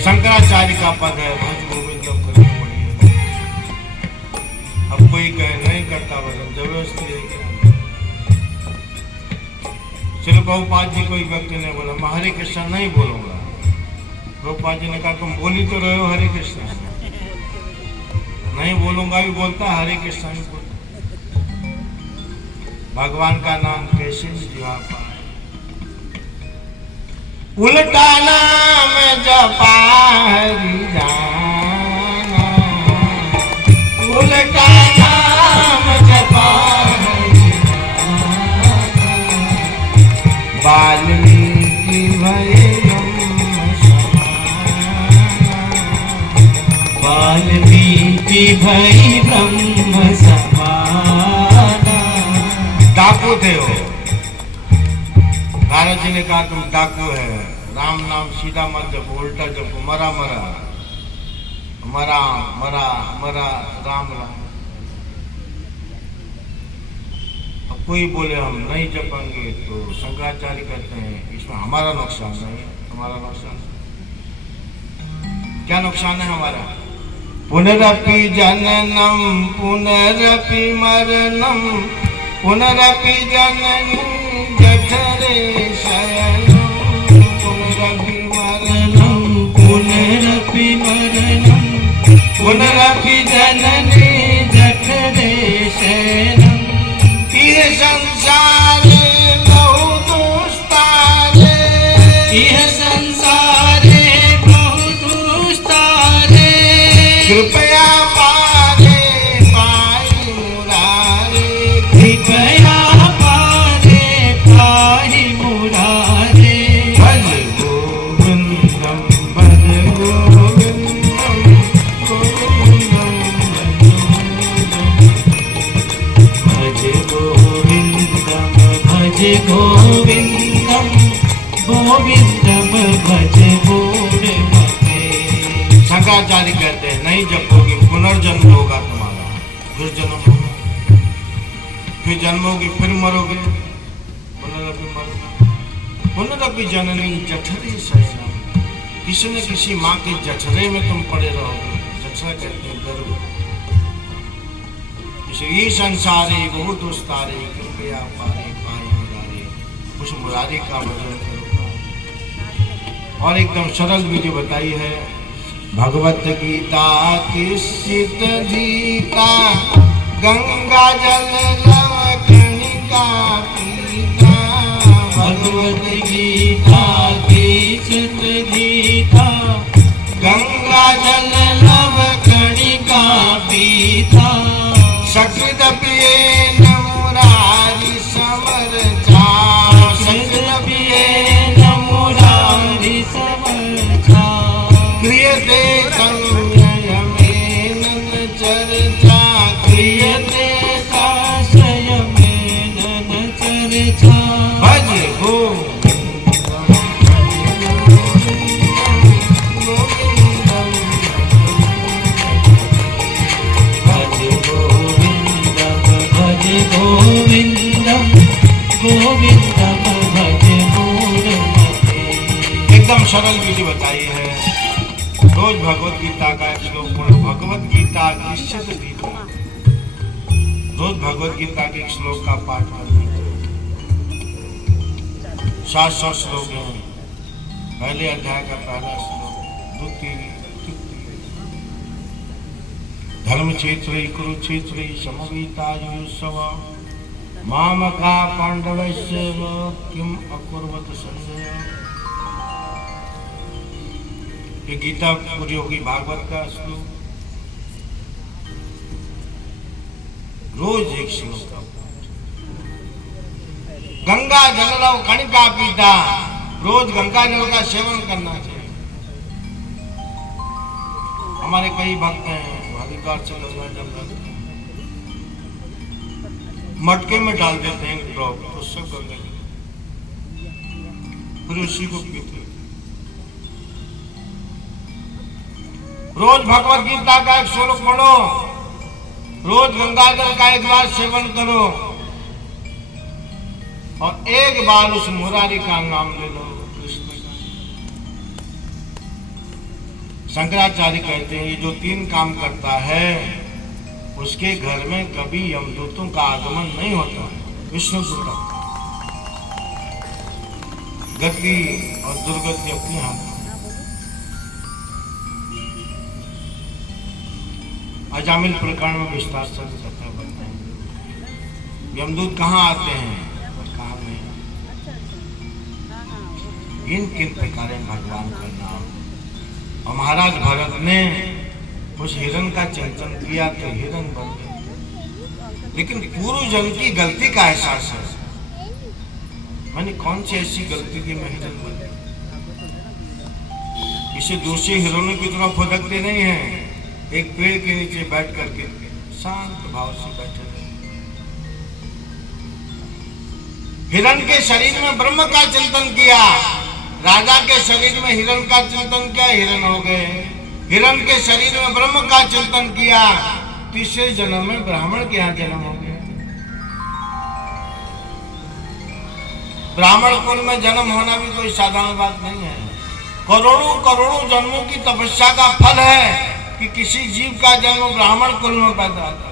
शंकराचार्य का पद है भज गोविंदम करनी पड़ी। अब कोई कहे नहीं करता भजन, जबरदस्ती है क्या? श्री प्रभुपाद जी कोई व्यक्ति ने बोला मैं हरे कृष्ण नहीं बोलूंगा। प्रभुपाद जी ने कहा तुम बोली तो रहे हो हरे कृष्ण, नहीं बोलूंगा भी बोलता, हरे कृष्ण भी बोलता। भगवान का नाम कैसे जपा पाए? उल्टा नाम जपा हरि जाना, उल्टा नाम जपा हरि जाना, वाल्मीकि भय ब्रह्म समाना, वाल्मीकि भय ब्रह्म समाना। डाकू थे वो। नारद जी ने कहा तुम डाकू है, राम नाम सीधा मत जपो, उल्टा जपो, मरा मरा मरा मरा मरा राम राम। अब कोई बोले हम नहीं जपेंगे तो शंकराचार्य कहते हैं इसमें हमारा नुकसान नहीं, हमारा नुकसान क्या नुकसान है हमारा? पुनरपि जननम पुनरपि मरणम, पुनरपि जननी जठरे शयनम, पुनरपि मरणम पुनरपि मरणम, पुनरपि जननी जठरे शयनम। इह संसारे बहु दुस्तारे, इह संसारे बहु दुस्तारे, कृपया पारे पाहि मुरारे, कृपया पारे पाहि मुरारे। भज गोविंदम भज गोविंदम गोविंदम भज गोविंदम भज गोविंदम गोविंदम भज गोविंदम। शंकराचार्य कहते हैं नहीं जपोगे पुनर्जन्म होगा तुम्हारा, फिर जन्म होगा, फिर जन्मोगे फिर मरोगे, पुनरपि मरोगे। पुनरपि जननी जठरे शयनम, किसी न किसी माँ के जठरे में तुम पड़े रहोगे। जठरा कहते हैं गर्भ। ये संसारे बहुत दुस्तारे, कृपया पारे पाहि मुरारे। उस मुरारी का भजन करो। और एकदम सरल विधि बताई है भगवत गीता किसित जीता, गंगा जल लव कणिका पीता। भगवत गीता किसित जीता, गंगा जल लव कणिका पीता। सकृदपि येन मुरारी समर्था, सकृदपि येन मुरारी समर्था। क्रियते संयमेन न चर्चा, क्रियते संयमेन न चर्चा। भज गोविंदम भज गोविंदम भज गोविंदम गोविंदम भज गोविंदम। एकदम सरल विधि बताई है। रोज भगवत गीता का एक श्लोक पढ़ो। भगवत गीता निश्चित गीता, रोज भगवत गीता के एक श्लोक का पाठ करना। 700 श्लोक हैं। पहले अध्याय का पहला श्लोक, द्वितीय धर्म क्षेत्र कुरुक्षेत्र समवेतायुत्सव, मामका पांडवस्य किम अकुर्वत संजय। ये गीता पूरी होगी भागवत का श्लोक। रोज एक श्लोक का। गंगा जल लव कणिका पीता, रोज गंगा जल का सेवन करना चाहिए। हमारे कई भक्त हैं अधिकार से गंगा जल मटके में डाल देते हैं ड्रॉप, तो सब गंगा फिर उसी को पीते। रोज भगवत गीता का एक श्लोक पढ़ो, रोज गंगा जल का एक बार सेवन करो। और एक बार उस मुरारी का नाम ले लो, कृष्ण का। शंकराचार्य कहते हैं ये जो 3 काम करता है उसके घर में कभी यमदूतों का आगमन नहीं होता है। विष्णु दूत गति और दुर्गति अपने हाथ में। अजामिल प्रकरण में विस्तार से कथा बताएं यमदूत कहाँ आते हैं और कहाँ नहीं। किन प्रकार भगवान का नाम। और महाराज भरत ने उस हिरण का चिंतन किया तो हिरण बन गया। लेकिन पूर्व जन्म की गलती का एहसास है। मैंने कौन सी ऐसी गलती की मैं हिरण बन गया। इसे दूसरे हिरणों की तरह फुदकते नहीं है। एक पेड़ के नीचे बैठ करके शांत भाव से बैठे रहे। हिरण के शरीर में ब्रह्म का चिंतन किया। राजा के शरीर में हिरण का चिंतन किया, हिरण हो गए। हिरण के शरीर में ब्रह्म का चिंतन किया, तीसरे जन्म में ब्राह्मण के यहाँ जन्म हो गया। ब्राह्मण कुल में जन्म होना भी कोई साधारण बात नहीं है। करोड़ों करोड़ों जन्मों की तपस्या का फल है कि किसी जीव का जन्म ब्राह्मण कुल में पैदा होता है।